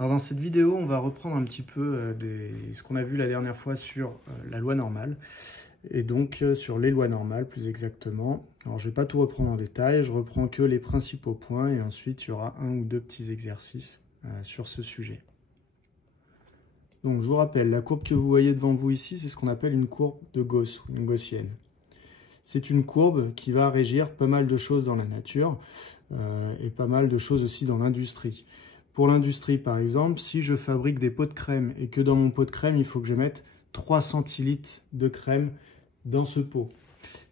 Alors dans cette vidéo, on va reprendre un petit peu ce qu'on a vu la dernière fois sur la loi normale, et donc sur les lois normales plus exactement. Alors je ne vais pas tout reprendre en détail, je reprends que les principaux points, et ensuite il y aura un ou deux petits exercices sur ce sujet. Donc je vous rappelle, la courbe que vous voyez devant vous ici, c'est ce qu'on appelle une courbe de Gauss, ou une gaussienne. C'est une courbe qui va régir pas mal de choses dans la nature, et pas mal de choses aussi dans l'industrie. Pour l'industrie, par exemple, si je fabrique des pots de crème et que dans mon pot de crème, il faut que je mette 3 centilitres de crème dans ce pot,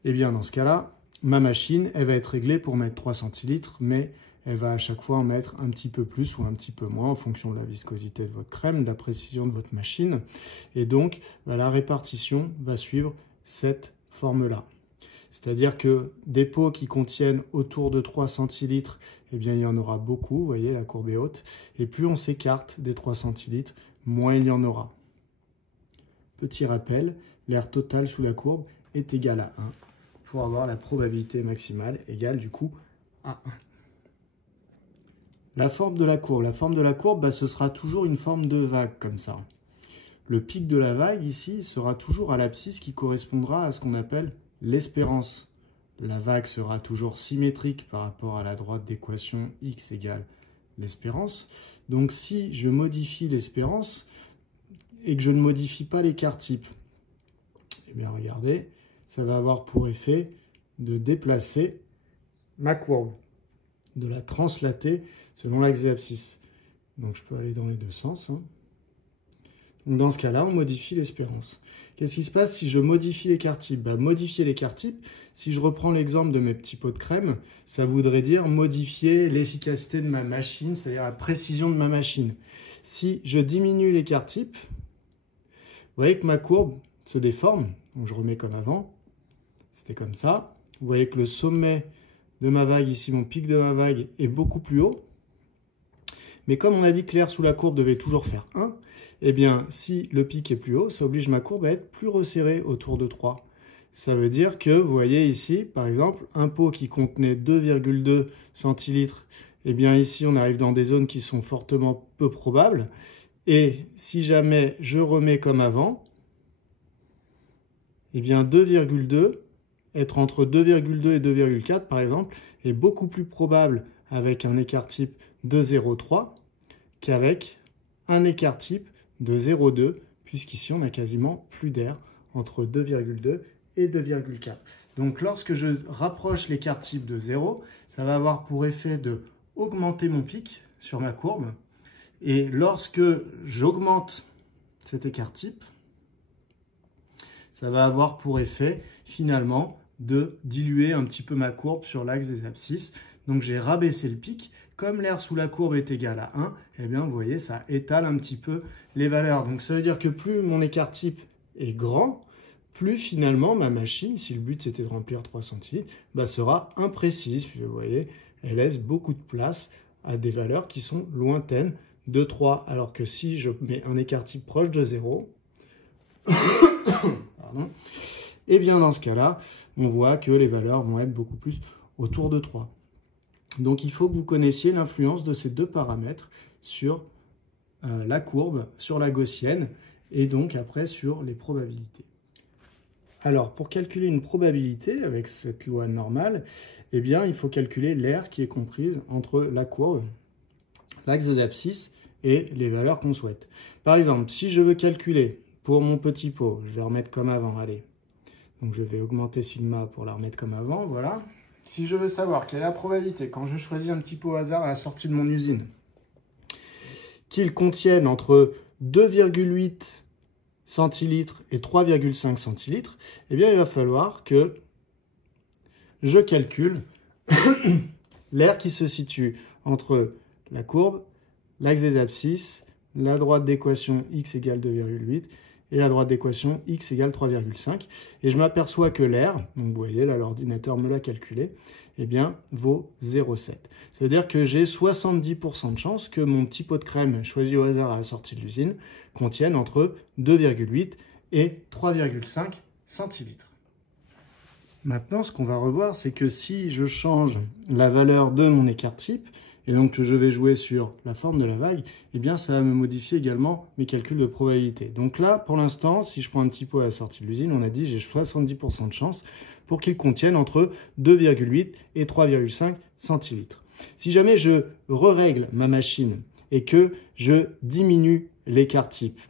eh bien, dans ce cas-là, ma machine, elle va être réglée pour mettre 3 centilitres, mais elle va à chaque fois en mettre un petit peu plus ou un petit peu moins en fonction de la viscosité de votre crème, de la précision de votre machine. Et donc, la répartition va suivre cette forme-là. C'est-à-dire que des pots qui contiennent autour de 3 centilitres, eh bien, il y en aura beaucoup, vous voyez, la courbe est haute. Et plus on s'écarte des 3 centilitres, moins il y en aura. Petit rappel, l'air total sous la courbe est égal à 1 pour avoir la probabilité maximale égale du coup à 1. La forme de la courbe, ce sera toujours une forme de vague comme ça. Le pic de la vague ici sera toujours à l'abscisse qui correspondra à ce qu'on appelle l'espérance. La vague sera toujours symétrique par rapport à la droite d'équation x égale l'espérance. Donc si je modifie l'espérance et que je ne modifie pas l'écart type, eh bien regardez, ça va avoir pour effet de déplacer ma courbe, de la translater selon l'axe des abscisses. Donc je peux aller dans les deux sens. Donc dans ce cas-là, on modifie l'espérance. Qu'est-ce qui se passe si je modifie l'écart type? Modifier l'écart type, si je reprends l'exemple de mes petits pots de crème, ça voudrait dire modifier l'efficacité de ma machine, c'est-à-dire la précision de ma machine. Si je diminue l'écart type, vous voyez que ma courbe se déforme. Donc je remets comme avant. C'était comme ça. Vous voyez que le sommet de ma vague, ici mon pic de ma vague, est beaucoup plus haut. Mais comme on a dit que l'air sous la courbe devait toujours faire 1, eh bien, si le pic est plus haut, ça oblige ma courbe à être plus resserrée autour de 3. Ça veut dire que, vous voyez ici, par exemple, un pot qui contenait 2,2 centilitres, eh bien ici, on arrive dans des zones qui sont fortement peu probables. Et si jamais je remets comme avant, eh bien 2,2, être entre 2,2 et 2,4 par exemple, est beaucoup plus probable avec un écart type de 0,3 qu'avec un écart type de 0,2, puisqu'ici on a quasiment plus d'air entre 2,2 et 2,4. Donc lorsque je rapproche l'écart type de 0, ça va avoir pour effet de augmenter mon pic sur ma courbe. Et lorsque j'augmente cet écart type, ça va avoir pour effet finalement de diluer un petit peu ma courbe sur l'axe des abscisses. Donc j'ai rabaissé le pic. Comme l'air sous la courbe est égal à 1, eh bien vous voyez, ça étale un petit peu les valeurs. Donc ça veut dire que plus mon écart type est grand, plus finalement ma machine, si le but c'était de remplir 3 centilitres, sera imprécise. Puis vous voyez, elle laisse beaucoup de place à des valeurs qui sont lointaines de 3. Alors que si je mets un écart type proche de 0, pardon, eh bien dans ce cas-là, on voit que les valeurs vont être beaucoup plus autour de 3. Donc il faut que vous connaissiez l'influence de ces deux paramètres sur la courbe, sur la gaussienne, et donc après sur les probabilités. Alors pour calculer une probabilité avec cette loi normale, eh bien il faut calculer l'aire qui est comprise entre la courbe, l'axe des abscisses et les valeurs qu'on souhaite. Par exemple, si je veux calculer pour mon petit pot, je vais remettre comme avant, allez. Donc je vais augmenter sigma pour la remettre comme avant, voilà. Si je veux savoir quelle est la probabilité, quand je choisis un petit pot au hasard à la sortie de mon usine, qu'il contienne entre 2,8 centilitres et 3,5 centilitres, eh bien il va falloir que je calcule l'air qui se situe entre la courbe, l'axe des abscisses, la droite d'équation x égale 2,8 et la droite d'équation x égale 3,5. Et je m'aperçois que l'air, donc vous voyez là l'ordinateur me l'a calculé, eh bien vaut 0,7. Ça veut dire que j'ai 70% de chance que mon petit pot de crème choisi au hasard à la sortie de l'usine contienne entre 2,8 et 3,5 centilitres. Maintenant, ce qu'on va revoir, c'est que si je change la valeur de mon écart type, et donc que je vais jouer sur la forme de la vague, eh bien ça va me modifier également mes calculs de probabilité. Donc là, pour l'instant, si je prends un petit pot à la sortie de l'usine, on a dit j'ai 70% de chance pour qu'il contienne entre 2,8 et 3,5 centilitres. Si jamais je règle ma machine et que je diminue l'écart type,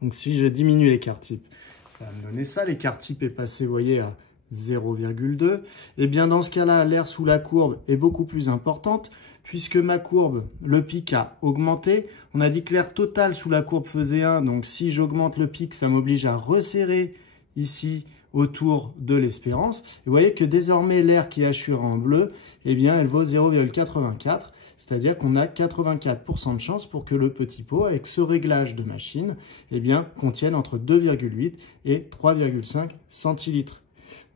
donc si je diminue l'écart type, ça va me donner ça, l'écart type est passé, vous voyez, à 0,2, et bien dans ce cas-là, l'air sous la courbe est beaucoup plus importante, puisque ma courbe, le pic a augmenté. On a dit que l'air total sous la courbe faisait 1, donc si j'augmente le pic, ça m'oblige à resserrer ici autour de l'espérance. Et vous voyez que désormais, l'air qui est assuré en bleu, eh bien, elle vaut 0,84, c'est-à-dire qu'on a 84% de chance pour que le petit pot, avec ce réglage de machine, eh bien, contienne entre 2,8 et 3,5 centilitres.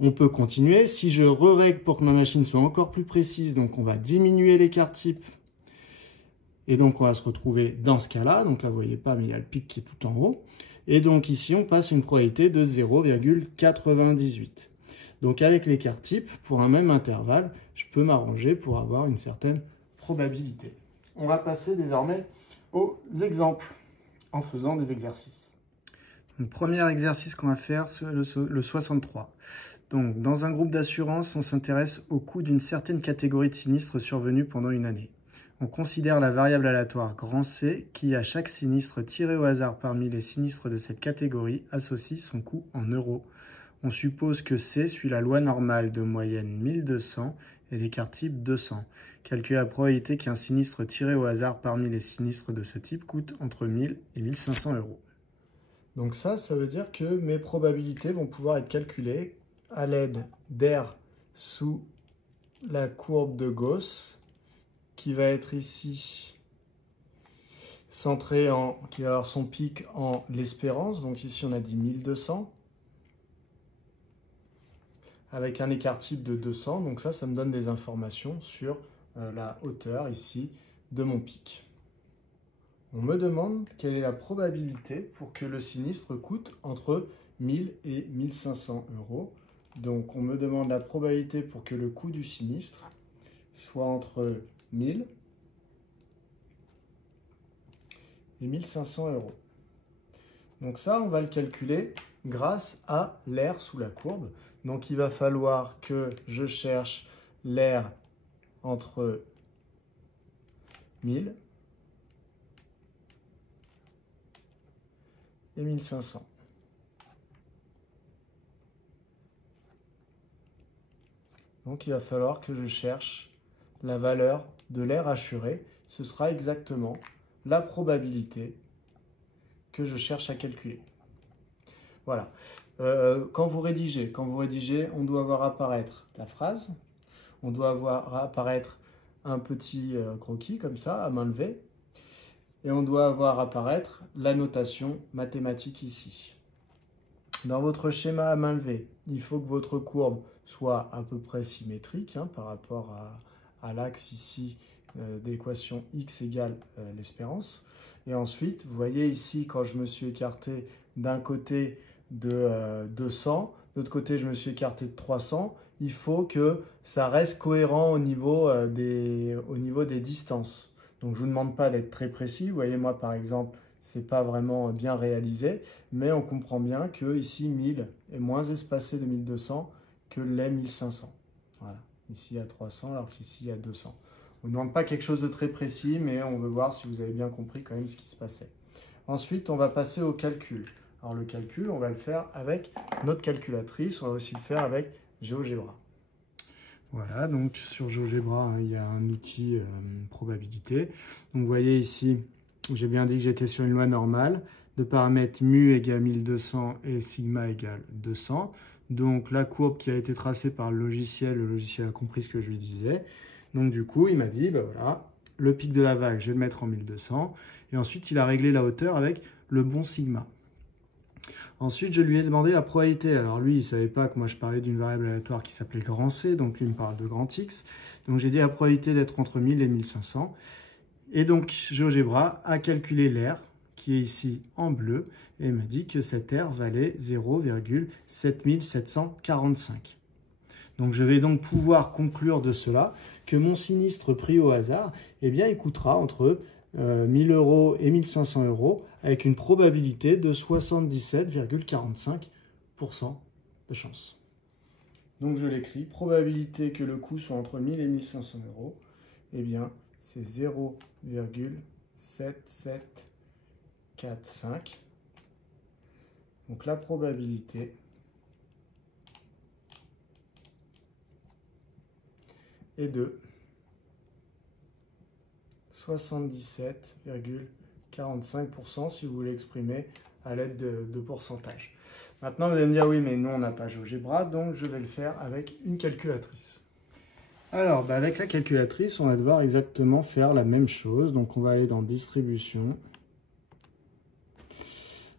On peut continuer. Si je règle pour que ma machine soit encore plus précise, donc on va diminuer l'écart type. Et donc, on va se retrouver dans ce cas-là. Donc là, vous ne voyez pas, mais il y a le pic qui est tout en haut. Et donc ici, on passe une probabilité de 0,98. Donc avec l'écart type, pour un même intervalle, je peux m'arranger pour avoir une certaine probabilité. On va passer désormais aux exemples en faisant des exercices. Le premier exercice qu'on va faire, c'est le 63. Donc, dans un groupe d'assurance, on s'intéresse au coût d'une certaine catégorie de sinistres survenus pendant une année. On considère la variable aléatoire grand C qui, à chaque sinistre tiré au hasard parmi les sinistres de cette catégorie, associe son coût en euros. On suppose que C suit la loi normale de moyenne 1200 et l'écart type 200. Calculer la probabilité qu'un sinistre tiré au hasard parmi les sinistres de ce type coûte entre 1000 et 1500 euros. Donc ça veut dire que mes probabilités vont pouvoir être calculées à l'aide d'air sous la courbe de Gauss, qui va être ici centré qui va avoir son pic en l'espérance. Donc ici on a dit 1200, avec un écart type de 200. Donc ça me donne des informations sur la hauteur ici de mon pic. On me demande quelle est la probabilité pour que le sinistre coûte entre 1000 et 1500 euros. Donc, on me demande la probabilité pour que le coût du sinistre soit entre 1000 et 1500 euros. Donc ça, on va le calculer grâce à l'air sous la courbe. Donc, il va falloir que je cherche l'air entre 1000 et 1500. Donc, il va falloir que je cherche la valeur de l'air assuré. Ce sera exactement la probabilité que je cherche à calculer. Voilà. Quand vous rédigez, on doit voir apparaître la phrase. On doit voir apparaître un petit croquis comme ça, à main levée. Et on doit voir apparaître la notation mathématique ici. Dans votre schéma à main levée, il faut que votre courbe soit à peu près symétrique par rapport à l'axe ici d'équation x égale l'espérance. Et ensuite, vous voyez ici, quand je me suis écarté d'un côté de 200, de l'autre côté, je me suis écarté de 300, il faut que ça reste cohérent au niveau des distances. Donc, je ne vous demande pas d'être très précis. Vous voyez, moi, par exemple, ce n'est pas vraiment bien réalisé, mais on comprend bien que ici 1000 est moins espacé de 1200 que l'est 1500. Voilà, ici il y a 300 alors qu'ici il y a 200. On ne demande pas quelque chose de très précis, mais on veut voir si vous avez bien compris quand même ce qui se passait. Ensuite, on va passer au calcul. Alors le calcul, on va le faire avec notre calculatrice, on va aussi le faire avec GeoGebra. Voilà, donc sur GeoGebra, il y a un outil probabilité. Donc vous voyez ici, j'ai bien dit que j'étais sur une loi normale de paramètres mu égale 1200 et sigma égale 200. Donc la courbe qui a été tracée par le logiciel a compris ce que je lui disais. Donc du coup, il m'a dit, ben voilà, le pic de la vague, je vais le mettre en 1200. Et ensuite, il a réglé la hauteur avec le bon sigma. Ensuite, je lui ai demandé la probabilité. Alors lui, il ne savait pas que moi je parlais d'une variable aléatoire qui s'appelait grand C, donc lui il me parle de grand X. Donc j'ai dit la probabilité d'être entre 1000 et 1500. Et donc GeoGebra a calculé l'air, qui est ici en bleu, et il m'a dit que cet air valait 0,7745. Donc je vais donc pouvoir conclure de cela que mon sinistre pris au hasard, eh bien, il coûtera entre 1000 € et 1500 € avec une probabilité de 77,45% de chance. Donc je l'écris, probabilité que le coût soit entre 1000 et 1500 €, eh bien c'est 0,7745. Donc la probabilité est de 77,45% si vous voulez exprimer à l'aide de pourcentage. Maintenant, vous allez me dire, oui, mais nous, on n'a pas GeoGebra, donc je vais le faire avec une calculatrice. Alors, avec la calculatrice, on va devoir exactement faire la même chose. Donc, on va aller dans Distribution.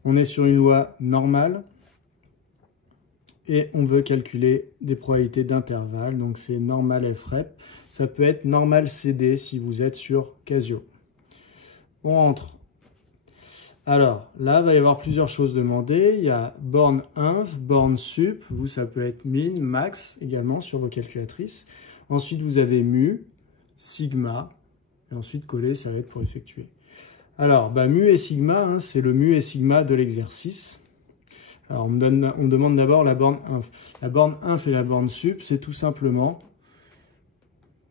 On est sur une loi normale. Et on veut calculer des probabilités d'intervalle. Donc, c'est normal FREP. Ça peut être normal CD si vous êtes sur Casio. On entre. Alors, là, il va y avoir plusieurs choses demandées. Il y a borne inf, borne sup. Vous, ça peut être min, max également sur vos calculatrices. Ensuite, vous avez mu, sigma. Et ensuite, coller, ça va être pour effectuer. Alors, mu et sigma, hein, c'est le mu et sigma de l'exercice. Alors, on demande d'abord la borne inf. La borne inf et la borne sup, c'est tout simplement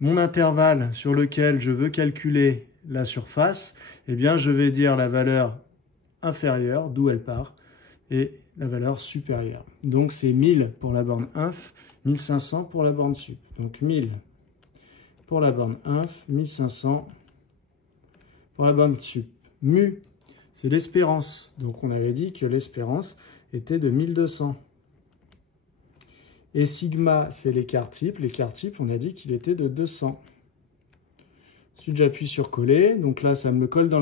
mon intervalle sur lequel je veux calculer la surface. Eh bien, je vais dire la valeur inférieure, d'où elle part, et la valeur supérieure. Donc, c'est 1000 pour la borne inf, 1500 pour la borne sup. Donc, 1000 pour la borne inf, 1500 pour la borne sup. Mu, c'est l'espérance. Donc, on avait dit que l'espérance était de 1200. Et sigma, c'est l'écart type. L'écart type, on a dit qu'il était de 200. Ensuite, j'appuie sur coller. Donc là, ça me colle dans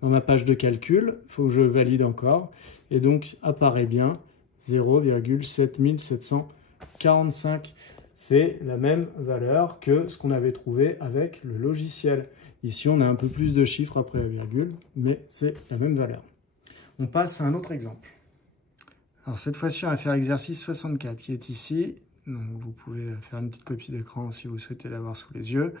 ma page de calcul. Il faut que je valide encore. Et donc, apparaît bien 0,7745. C'est la même valeur que ce qu'on avait trouvé avec le logiciel. Ici, on a un peu plus de chiffres après la virgule, mais c'est la même valeur. On passe à un autre exemple. Alors cette fois-ci, on va faire exercice 64 qui est ici. Donc, vous pouvez faire une petite copie d'écran si vous souhaitez l'avoir sous les yeux.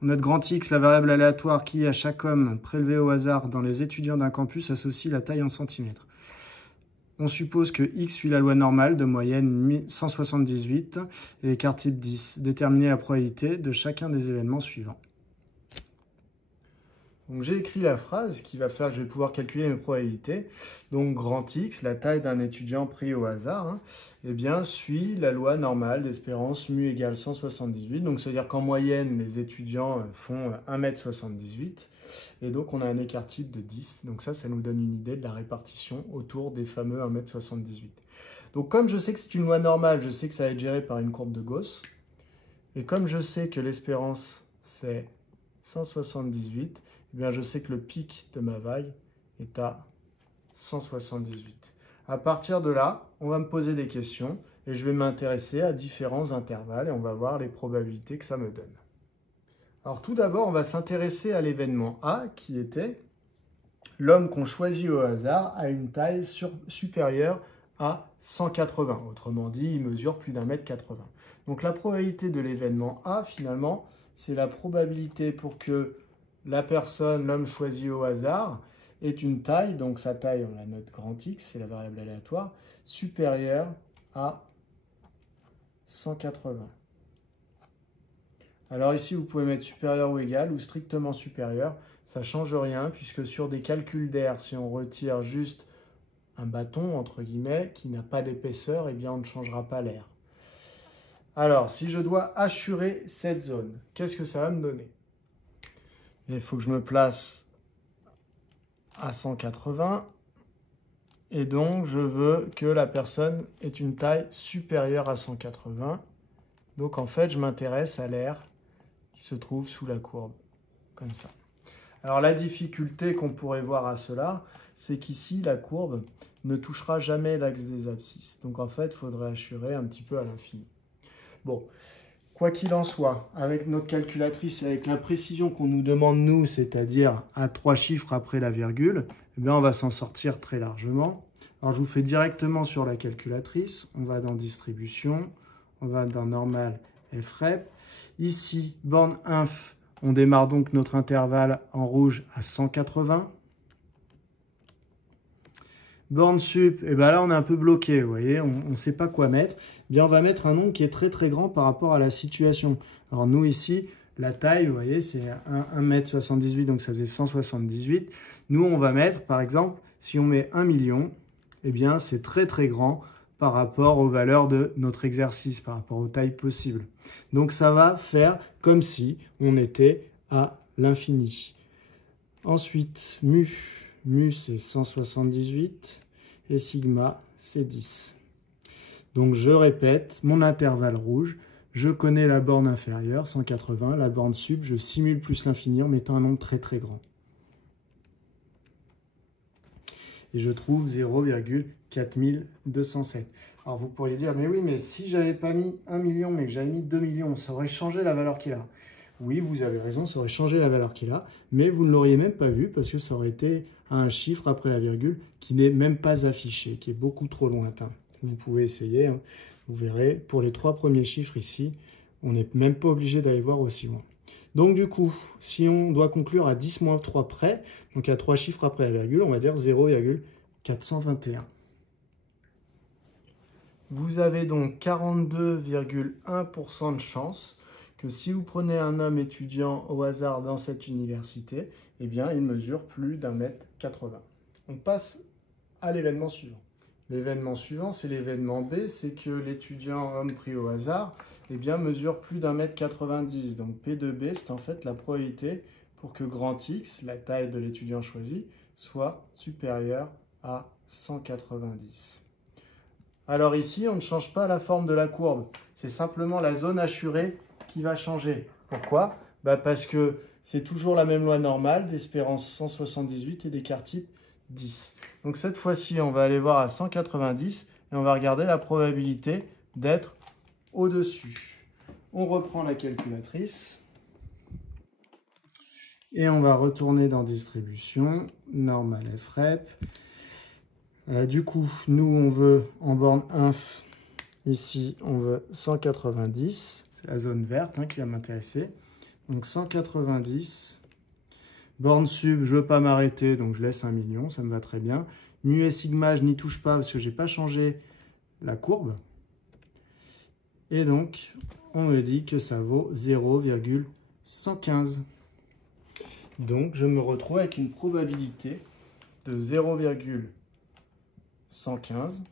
On note grand X, la variable aléatoire qui, à chaque homme prélevé au hasard dans les étudiants d'un campus, associe la taille en centimètres. On suppose que X suit la loi normale de moyenne 178 et écart type 10. Déterminer la probabilité de chacun des événements suivants. Donc j'ai écrit la phrase qui va faire que je vais pouvoir calculer mes probabilités. Donc grand X, la taille d'un étudiant pris au hasard, hein, eh bien, suit la loi normale d'espérance mu égale 178. Donc c'est-à-dire qu'en moyenne, les étudiants font 1,78 m. Et donc on a un écart type de 10. Donc ça nous donne une idée de la répartition autour des fameux 1,78 m. Donc comme je sais que c'est une loi normale, je sais que ça va être géré par une courbe de Gauss. Et comme je sais que l'espérance, c'est 178, eh bien, je sais que le pic de ma vague est à 178. À partir de là, on va me poser des questions et je vais m'intéresser à différents intervalles et on va voir les probabilités que ça me donne. Alors tout d'abord, on va s'intéresser à l'événement A qui était l'homme qu'on choisit au hasard a une taille supérieure à 180. Autrement dit, il mesure plus d'1,80 m. Donc la probabilité de l'événement A, finalement, c'est la probabilité pour que la personne, l'homme choisi au hasard, ait une taille, donc sa taille, on la note grand X, c'est la variable aléatoire, supérieure à 180. Alors ici, vous pouvez mettre supérieur ou égal ou strictement supérieur. Ça ne change rien puisque sur des calculs d'air, si on retire juste un bâton, entre guillemets, qui n'a pas d'épaisseur, eh bien on ne changera pas l'air. Alors, si je dois assurer cette zone, qu'est-ce que ça va me donner ? Il faut que je me place à 180 et donc je veux que la personne ait une taille supérieure à 180. Donc en fait, je m'intéresse à l'air qui se trouve sous la courbe, comme ça. Alors la difficulté qu'on pourrait voir à cela, c'est qu'ici, la courbe ne touchera jamais l'axe des abscisses. Donc en fait, il faudrait assurer un petit peu à l'infini. Bon. Quoi qu'il en soit, avec notre calculatrice et avec la précision qu'on nous demande nous, c'est-à-dire à 3 chiffres après la virgule, eh bien on va s'en sortir très largement. Alors je vous fais directement sur la calculatrice, on va dans Distribution, on va dans normal FREP. Ici, borne inf, on démarre donc notre intervalle en rouge à 180. Borne sup, et ben là on est un peu bloqué, vous voyez, on ne sait pas quoi mettre. Eh bien, on va mettre un nombre qui est très très grand par rapport à la situation. Alors nous ici, la taille, vous voyez, c'est 1,78 m, donc ça faisait 178. Nous, on va mettre, par exemple, si on met 1 million, eh bien c'est très très grand par rapport aux valeurs de notre exercice, par rapport aux tailles possibles. Donc ça va faire comme si on était à l'infini. Ensuite, mu c'est 178 et sigma c'est 10. Donc je répète, mon intervalle rouge, je connais la borne inférieure, 180, la borne sub, je simule plus l'infini en mettant un nombre très très grand. Et je trouve 0,4207. Alors vous pourriez dire, mais oui, mais si j'avais pas mis 1 million, mais que j'avais mis 2 millions, ça aurait changé la valeur qu'il a. Oui, vous avez raison, ça aurait changé la valeur qu'il a, mais vous ne l'auriez même pas vu parce que ça aurait été un chiffre après la virgule qui n'est même pas affiché, qui est beaucoup trop lointain. Vous pouvez essayer, hein. Vous verrez, pour les 3 premiers chiffres ici, on n'est même pas obligé d'aller voir aussi loin. Donc du coup, si on doit conclure à 10 moins 3 près, donc à 3 chiffres après la virgule, on va dire 0,421. Vous avez donc 42,1% de chance que si vous prenez un homme étudiant au hasard dans cette université, eh bien, il mesure plus d'1,80 m. On passe à l'événement suivant. L'événement suivant, c'est l'événement B, c'est que l'étudiant homme pris au hasard, eh bien, mesure plus d'1,90 m. Donc P de B, c'est en fait la probabilité pour que grand X, la taille de l'étudiant choisi, soit supérieure à 190. Alors ici, on ne change pas la forme de la courbe, c'est simplement la zone assurée qui va changer. Pourquoi? Parce que c'est toujours la même loi normale d'espérance 178 et d'écart type 10. Donc cette fois-ci, on va aller voir à 190 et on va regarder la probabilité d'être au-dessus. On reprend la calculatrice et on va retourner dans distribution, normal FREP. Du coup, nous, on veut en borne inf, ici, on veut 190. C'est la zone verte hein, qui va m'intéresser. Donc 190. Borne sub, je ne veux pas m'arrêter, donc je laisse 1 million, ça me va très bien. Mu et sigma, je n'y touche pas parce que je n'ai pas changé la courbe. Et donc, on me dit que ça vaut 0,115. Donc, je me retrouve avec une probabilité de 0,115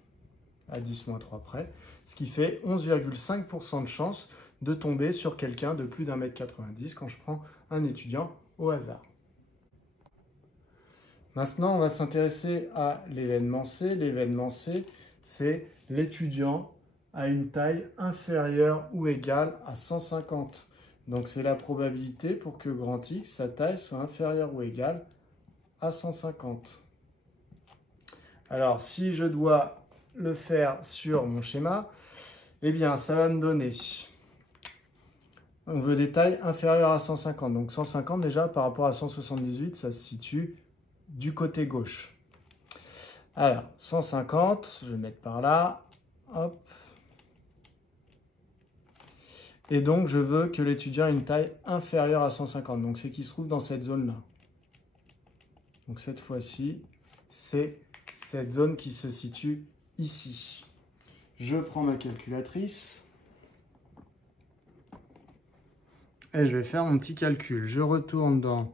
à 10 moins 3 près, ce qui fait 11,5% de chance de tomber sur quelqu'un de plus d'1,90 m quand je prends un étudiant au hasard. Maintenant, on va s'intéresser à l'événement C. L'événement C, c'est l'étudiant à une taille inférieure ou égale à 150. Donc, c'est la probabilité pour que grand X, sa taille, soit inférieure ou égale à 150. Alors, si je dois le faire sur mon schéma, eh bien, ça va me donner... On veut des tailles inférieures à 150. Donc 150 déjà par rapport à 178, ça se situe du côté gauche. Alors 150, je vais mettre par là. Hop. Et donc je veux que l'étudiant ait une taille inférieure à 150. Donc c'est qu'il se trouve dans cette zone-là. Donc cette fois-ci, c'est cette zone qui se situe ici. Je prends ma calculatrice. Et je vais faire mon petit calcul. Je retourne dans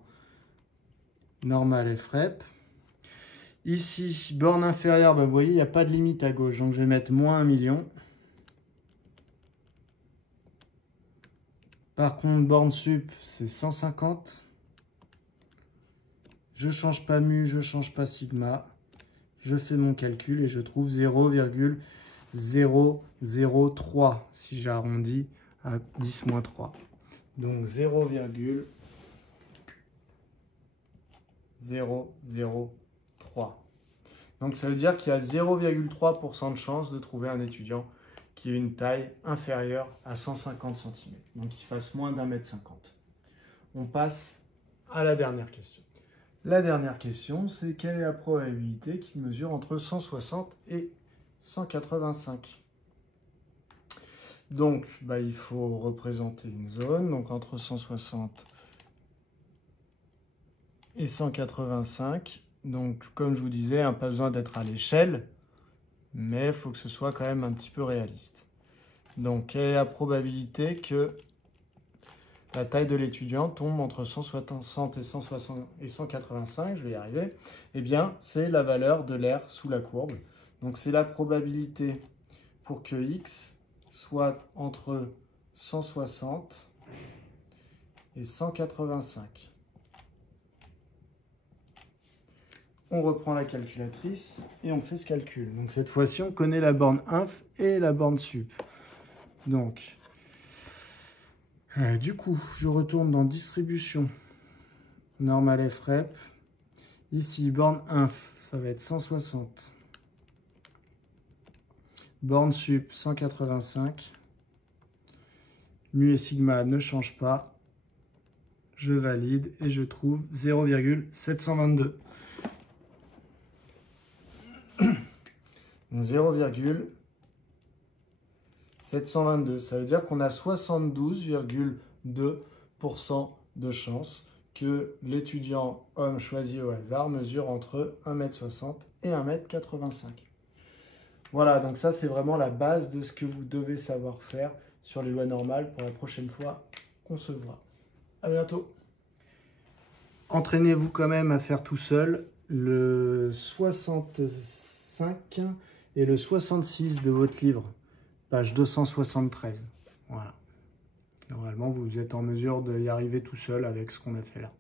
normal FREP. Ici, borne inférieure, vous voyez, il n'y a pas de limite à gauche. Donc, je vais mettre moins 1 million. Par contre, borne sup, c'est 150. Je ne change pas mu, je ne change pas sigma. Je fais mon calcul et je trouve 0,003 si j'arrondis à 10 moins 3. Donc 0,003. Donc ça veut dire qu'il y a 0,3% de chance de trouver un étudiant qui ait une taille inférieure à 150 cm. Donc qu'il fasse moins d'1,50 m. On passe à la dernière question. La dernière question, c'est quelle est la probabilité qu'il mesure entre 160 et 185? Donc, il faut représenter une zone, donc entre 160 et 185. Donc, comme je vous disais, pas besoin d'être à l'échelle, mais il faut que ce soit quand même un petit peu réaliste. Donc, quelle est la probabilité que la taille de l'étudiant tombe entre 160 et 185, je vais y arriver? Eh bien, c'est la valeur de l'air sous la courbe. Donc, c'est la probabilité pour que x soit entre 160 et 185. On reprend la calculatrice et on fait ce calcul. Donc cette fois-ci, on connaît la borne inf et la borne sup. Donc, du coup, je retourne dans distribution, normal FREP. Ici, borne inf, ça va être 160. Borne sup, 185. Mu et sigma ne changent pas. Je valide et je trouve 0,722. 0,722. Ça veut dire qu'on a 72,2% de chance que l'étudiant homme choisi au hasard mesure entre 1,60 m et 1,85 m. Voilà, donc ça c'est vraiment la base de ce que vous devez savoir faire sur les lois normales pour la prochaine fois qu'on se voit. À bientôt. Entraînez-vous quand même à faire tout seul le 65 et le 66 de votre livre, page 273. Voilà. Normalement, vous êtes en mesure d'y arriver tout seul avec ce qu'on a fait là.